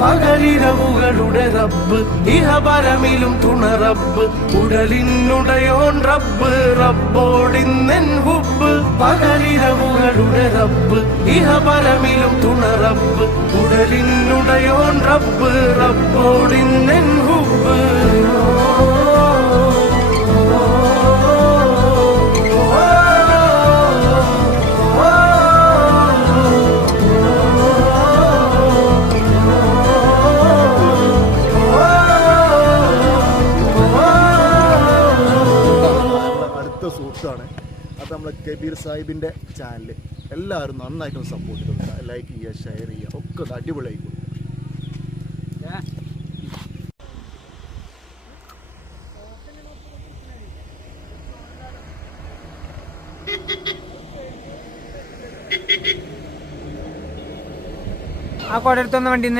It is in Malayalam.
പകലിരവുകളുടെ റബ്ബ് ഇഹപരമിലും തുണ റബ്ബ് ഉടലിനുടയോൻ റബ്ബ് റബ്ബോടിന്നെൻ ഹുബ് പകലിരവുകളുടെ റബ്ബ് ഇഹപരമിലും തുണ റബ്ബ് ഉടലിനുടയോൻ റബ്ബ് റബ്ബോടിന്നെൻ ഹുബ് സുഹൃത്താണ് അത് നമ്മളെ കബീർ സാഹിബിൻ്റെ ചാനൽ. എല്ലാവരും നന്നായിട്ടും സപ്പോർട്ട് ചെയ്യുക, ലൈക്ക് ചെയ്യുക, ഷെയർ ചെയ്യുക, ഒക്കെ അടിപൊളിയായിരിക്കും. ആ കോടെടുത്തൊന്ന് വണ്ടിന്ന്